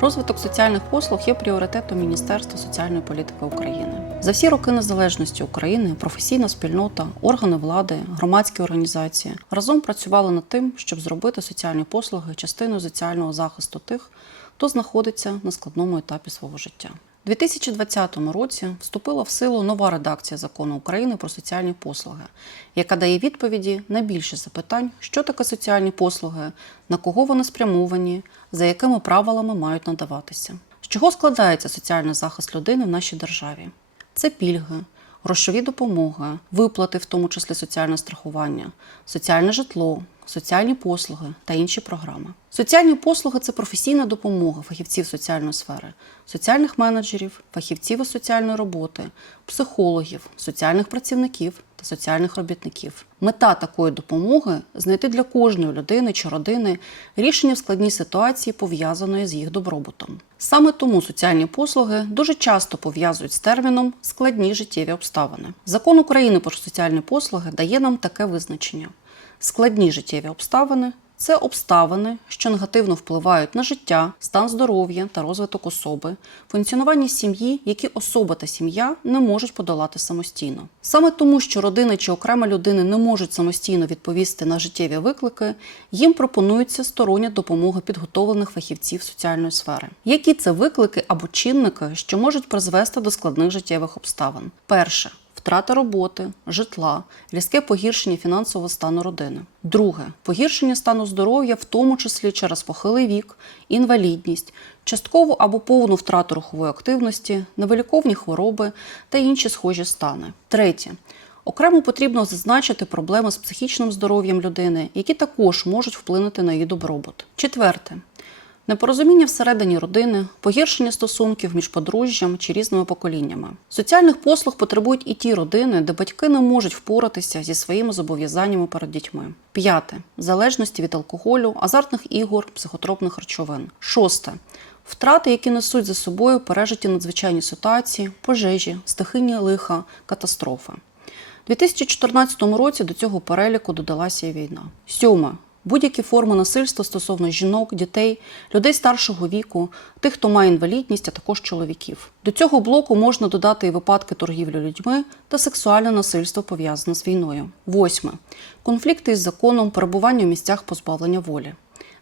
Розвиток соціальних послуг є пріоритетом Міністерства соціальної політики України. За всі роки незалежності України професійна спільнота, органи влади, громадські організації разом працювали над тим, щоб зробити соціальні послуги частиною соціального захисту тих, хто знаходиться на складному етапі свого життя. У 2020 році вступила в силу нова редакція закону України про соціальні послуги, яка дає відповіді на більше запитань, що таке соціальні послуги, на кого вони спрямовані, за якими правилами мають надаватися. З чого складається соціальний захист людини в нашій державі? Це пільги, грошові допомоги, виплати, в тому числі соціальне страхування, соціальне житло, соціальні послуги та інші програми. Соціальні послуги це професійна допомога фахівців соціальної сфери, соціальних менеджерів, фахівців із соціальної роботи, психологів, соціальних працівників та соціальних робітників. Мета такої допомоги знайти для кожної людини чи родини рішення в складній ситуації, пов'язаної з їх добробутом. Саме тому соціальні послуги дуже часто пов'язують з терміном складні життєві обставини. Закон України про соціальні послуги дає нам таке визначення: складні життєві обставини. Це обставини, що негативно впливають на життя, стан здоров'я та розвиток особи, функціонування сім'ї, які особа та сім'я не можуть подолати самостійно. Саме тому, що родина чи окрема людина не можуть самостійно відповісти на життєві виклики, їм пропонується стороння допомога підготовлених фахівців соціальної сфери. Які це виклики або чинники, що можуть призвести до складних життєвих обставин? Перше втрата роботи, житла, різке погіршення фінансового стану родини. Друге погіршення стану здоров'я, в тому числі через похилий вік, інвалідність, часткову або повну втрату рухової активності, невиліковні хвороби та інші схожі стани. Третє. Окремо потрібно зазначити проблеми з психічним здоров'ям людини, які також можуть вплинути на її добробут. Четверте. Непорозуміння всередині родини, погіршення стосунків між подружжям чи різними поколіннями. Соціальних послуг потребують і ті родини, де батьки не можуть впоратися зі своїми зобов'язаннями перед дітьми. П'яте залежності від алкоголю, азартних ігор, психотропних речовин. Шосте втрати, які несуть за собою пережиті надзвичайні ситуації, пожежі, стихійні лиха, катастрофи. У 2014 році до цього переліку додалася війна. Сьоме будь-які форми насильства стосовно жінок, дітей, людей старшого віку, тих, хто має інвалідність, а також чоловіків. До цього блоку можна додати і випадки торгівлі людьми та сексуальне насильство пов'язане з війною. Восьме конфлікти із законом, перебування в місцях позбавлення волі.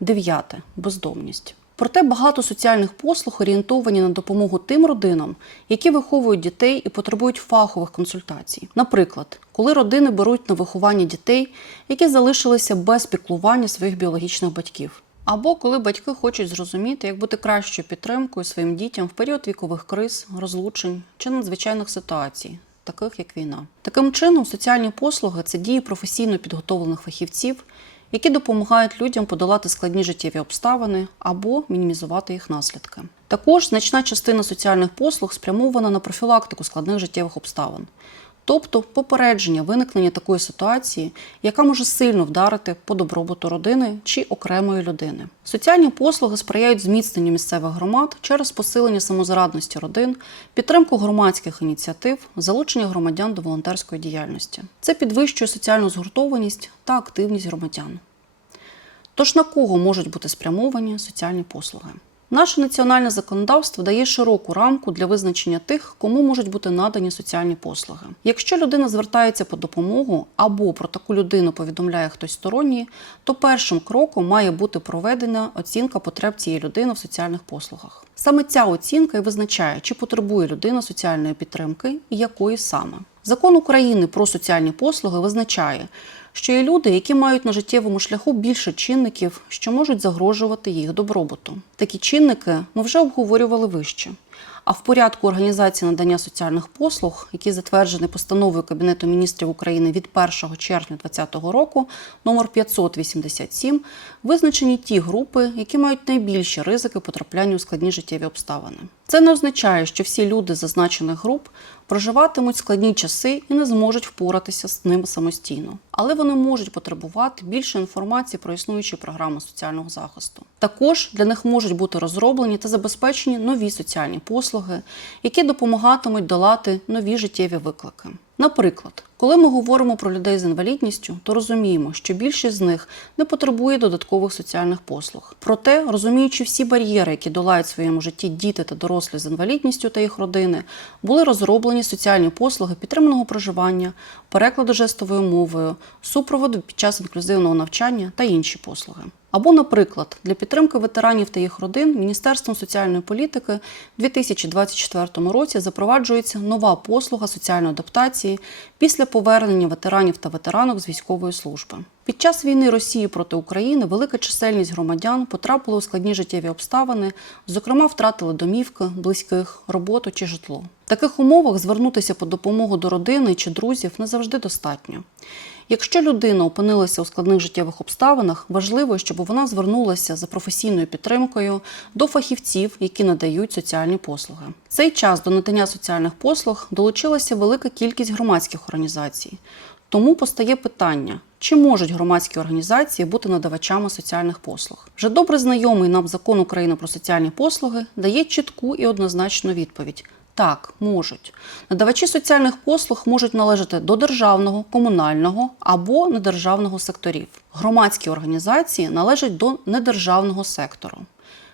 Дев'яте бездомність. Проте багато соціальних послуг орієнтовані на допомогу тим родинам, які виховують дітей і потребують фахових консультацій. Наприклад, коли родини беруть на виховання дітей, які залишилися без піклування своїх біологічних батьків. Або коли батьки хочуть зрозуміти, як бути кращою підтримкою своїм дітям в період вікових криз, розлучень чи надзвичайних ситуацій, таких як війна. Таким чином, соціальні послуги це дії професійно підготовлених фахівців, які допомагають людям подолати складні життєві обставини або мінімізувати їх наслідки. Також значна частина соціальних послуг спрямована на профілактику складних життєвих обставин, тобто попередження виникнення такої ситуації, яка може сильно вдарити по добробуту родини чи окремої людини. Соціальні послуги сприяють зміцненню місцевих громад через посилення самозарадності родин, підтримку громадських ініціатив, залучення громадян до волонтерської діяльності. Це підвищує соціальну згуртованість та активність громадян. Тож на кого можуть бути спрямовані соціальні послуги? Наше національне законодавство дає широку рамку для визначення тих, кому можуть бути надані соціальні послуги. Якщо людина звертається по допомогу або про таку людину повідомляє хтось сторонній, то першим кроком має бути проведена оцінка потреб цієї людини в соціальних послугах. Саме ця оцінка і визначає, чи потребує людина соціальної підтримки і якої саме. Закон України про соціальні послуги визначає, що є люди, які мають на життєвому шляху більше чинників, що можуть загрожувати їх добробуту. Такі чинники ми вже обговорювали вище. А в порядку організації надання соціальних послуг, який затверджений постановою Кабінету міністрів України від 1 червня 2020 року, номер 587, визначені ті групи, які мають найбільші ризики потрапляння у складні життєві обставини. Це не означає, що всі люди зазначених груп проживатимуть складні часи і не зможуть впоратися з ними самостійно, але вони можуть потребувати більше інформації про існуючі програми соціального захисту. Також для них можуть бути розроблені та забезпечені нові соціальні послуги, які допомагатимуть долати нові життєві виклики. Наприклад, Коли ми говоримо про людей з інвалідністю, то розуміємо, що більшість з них не потребує додаткових соціальних послуг. Проте, розуміючи всі бар'єри, які долають в своєму житті діти та дорослі з інвалідністю та їх родини, були розроблені соціальні послуги підтриманого проживання, перекладу жестовою мовою, супроводу під час інклюзивного навчання та інші послуги. Або, наприклад, для підтримки ветеранів та їх родин Міністерством соціальної політики у 2024 році запроваджується нова послуга соціальної адаптації після повернення ветеранів та ветеранок з військової служби. Під час війни Росії проти України велика чисельність громадян потрапила у складні життєві обставини, зокрема, втратили домівки, близьких, роботу чи житло. В таких умовах звернутися по допомогу до родини чи друзів не завжди достатньо. Якщо людина опинилася у складних життєвих обставинах, важливо, щоб вона звернулася за професійною підтримкою до фахівців, які надають соціальні послуги. Цей час до надання соціальних послуг долучилася велика кількість громадських організацій. Тому постає питання, чи можуть громадські організації бути надавачами соціальних послуг? Вже добре знайомий нам закон України про соціальні послуги дає чітку і однозначну відповідь. Так, можуть. Надавачі соціальних послуг можуть належати до державного, комунального або недержавного секторів. Громадські організації належать до недержавного сектору.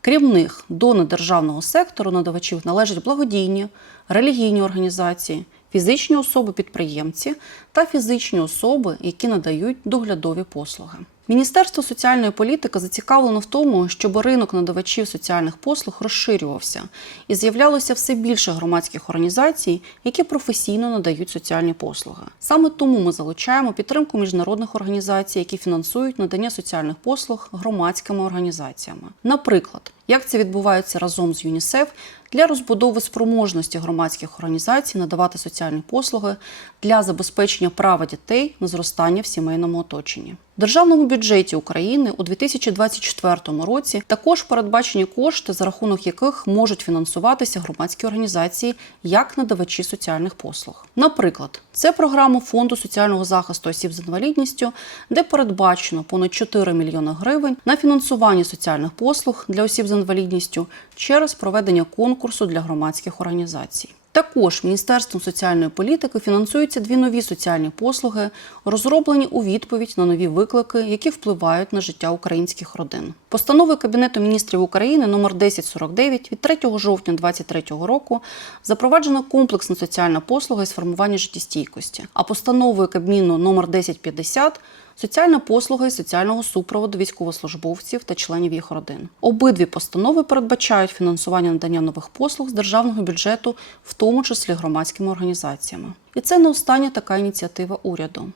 Крім них, до недержавного сектору надавачів належать благодійні, релігійні організації, фізичні особи-підприємці та фізичні особи, які надають доглядові послуги. Міністерство соціальної політики зацікавлено в тому, щоб ринок надавачів соціальних послуг розширювався і з'являлося все більше громадських організацій, які професійно надають соціальні послуги. Саме тому ми залучаємо підтримку міжнародних організацій, які фінансують надання соціальних послуг громадськими організаціями. Наприклад, як це відбувається разом з ЮНІСЕФ для розбудови спроможності громадських організацій надавати соціальні послуги для забезпечення права дітей на зростання в сімейному оточенні. Державному бюджеті України у 2024 році також передбачені кошти, за рахунок яких можуть фінансуватися громадські організації як надавачі соціальних послуг. Наприклад, це програма фонду соціального захисту осіб з інвалідністю, де передбачено понад 4 мільйони гривень на фінансування соціальних послуг для осіб з інвалідністю через проведення конкурсу для громадських організацій. Також Міністерством соціальної політики фінансуються дві нові соціальні послуги, розроблені у відповідь на нові виклики, які впливають на життя українських родин. Постановою Кабінету міністрів України номер 1049 від 3 жовтня 2023 року запроваджена комплексна соціальна послуга із формування життєстійкості, а постановою Кабміну номер 1050 Соціальна послуга і соціального супроводу військовослужбовців та членів їх родин. Обидві постанови передбачають фінансування надання нових послуг з державного бюджету, в тому числі громадськими організаціями. І це не остання така ініціатива уряду.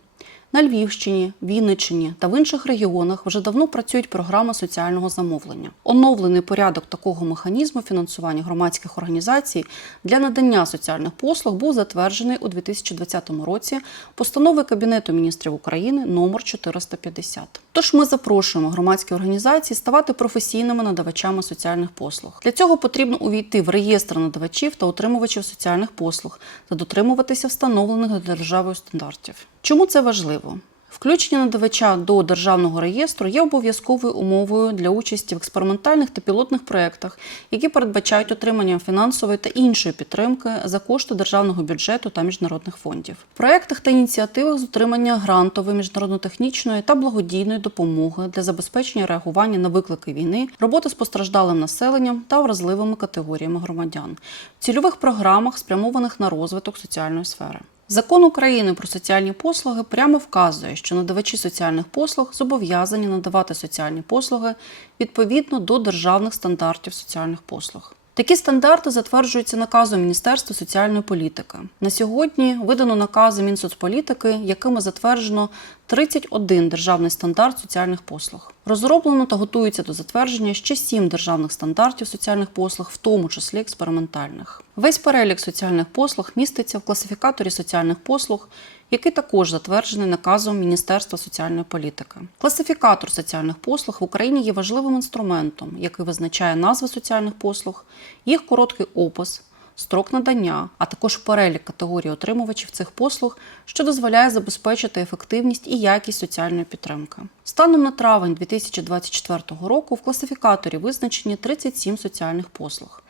На Львівщині, Вінниччині та в інших регіонах вже давно працюють програми соціального замовлення. Оновлений порядок такого механізму фінансування громадських організацій для надання соціальних послуг був затверджений у 2020 році постанови Кабінету міністрів України номер 450. Тож ми запрошуємо громадські організації ставати професійними надавачами соціальних послуг. Для цього потрібно увійти в реєстр надавачів та отримувачів соціальних послуг та дотримуватися встановлених державою стандартів. Чому це важливо? Включення надавача до державного реєстру є обов'язковою умовою для участі в експериментальних та пілотних проєктах, які передбачають отримання фінансової та іншої підтримки за кошти державного бюджету та міжнародних фондів. В проєктах та ініціативах з отримання грантової, міжнародно-технічної та благодійної допомоги для забезпечення реагування на виклики війни, роботи з постраждалим населенням та вразливими категоріями громадян, в цільових програмах, спрямованих на розвиток соціальної сфери. Закон України про соціальні послуги прямо вказує, що надавачі соціальних послуг зобов'язані надавати соціальні послуги відповідно до державних стандартів соціальних послуг. Такі стандарти затверджуються наказом Міністерства соціальної політики. На сьогодні видано накази Мінсоцполітики, якими затверджено 31 державний стандарт соціальних послуг. Розроблено та готується до затвердження ще 7 державних стандартів соціальних послуг, в тому числі експериментальних. Весь перелік соціальних послуг міститься в класифікаторі соціальних послуг, який також затверджений наказом Міністерства соціальної політики. Класифікатор соціальних послуг в Україні є важливим інструментом, який визначає назви соціальних послуг, їх короткий опис, строк надання, а також перелік категорій отримувачів цих послуг, що дозволяє забезпечити ефективність і якість соціальної підтримки. Станом на травень 2024 року в класифікаторі визначені 37 соціальних послуг.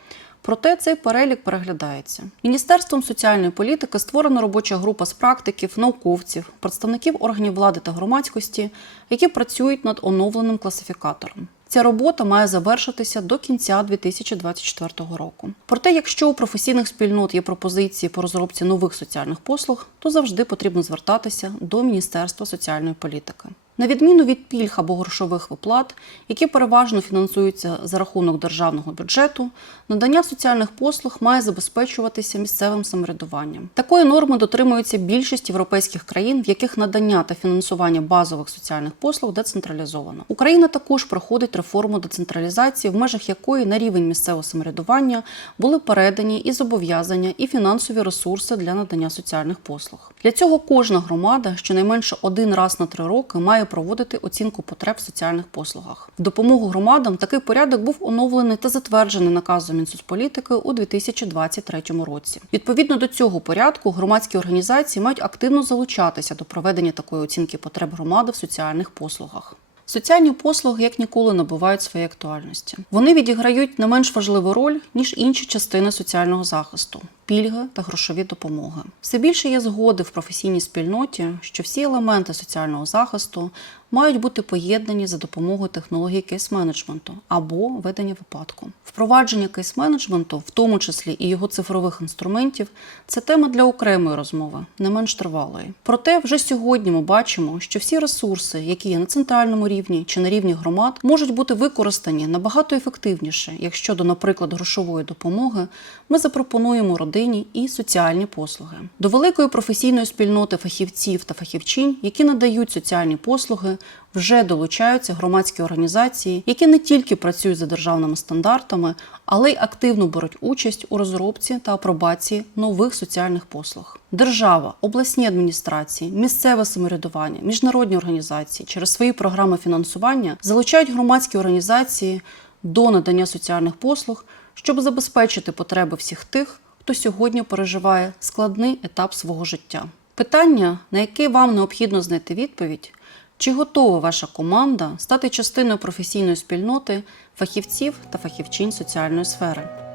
Проте цей перелік переглядається. Міністерством соціальної політики створена робоча група з практиків, науковців, представників органів влади та громадськості, які працюють над оновленим класифікатором. Ця робота має завершитися до кінця 2024 року. Проте, якщо у професійних спільнот є пропозиції по розробці нових соціальних послуг, то завжди потрібно звертатися до Міністерства соціальної політики. На відміну від пільг або грошових виплат, які переважно фінансуються за рахунок державного бюджету, надання соціальних послуг має забезпечуватися місцевим самоврядуванням. Такої норми дотримується більшість європейських країн, в яких надання та фінансування базових соціальних послуг децентралізовано. Україна також проходить реформу децентралізації, в межах якої на рівень місцевого самоврядування були передані і зобов'язання, і фінансові ресурси для надання соціальних послуг. Для цього кожна громада щонайменше один раз на три роки має проводити оцінку потреб в соціальних послугах. В допомогу громадам такий порядок був оновлений та затверджений наказом Мінсоцполітики у 2023 році. Відповідно до цього порядку громадські організації мають активно залучатися до проведення такої оцінки потреб громади в соціальних послугах. Соціальні послуги як ніколи набувають своєї актуальності. Вони відіграють не менш важливу роль ніж інші частини соціального захисту пільги та грошові допомоги. Все більше є згоди в професійній спільноті, що всі елементи соціального захисту мають бути поєднані за допомогою технології кейс-менеджменту або ведення випадку. Впровадження кейс-менеджменту, в тому числі і його цифрових інструментів, це тема для окремої розмови, не менш тривалої. Проте вже сьогодні ми бачимо, що всі ресурси, які є на центральному рівні чи на рівні громад, можуть бути використані набагато ефективніше, якщо до, наприклад, грошової допомоги ми запропонуємо родині і соціальні послуги. До великої професійної спільноти фахівців та фахівчинь, які надають соціальні послуги, вже долучаються громадські організації, які не тільки працюють за державними стандартами, але й активно беруть участь у розробці та апробації нових соціальних послуг. Держава, обласні адміністрації, місцеве самоврядування, міжнародні організації через свої програми фінансування залучають громадські організації до надання соціальних послуг, щоб забезпечити потреби всіх тих, хто сьогодні переживає складний етап свого життя. Питання, на яке вам необхідно знайти відповідь, чи готова ваша команда стати частиною професійної спільноти фахівців та фахівчинь соціальної сфери?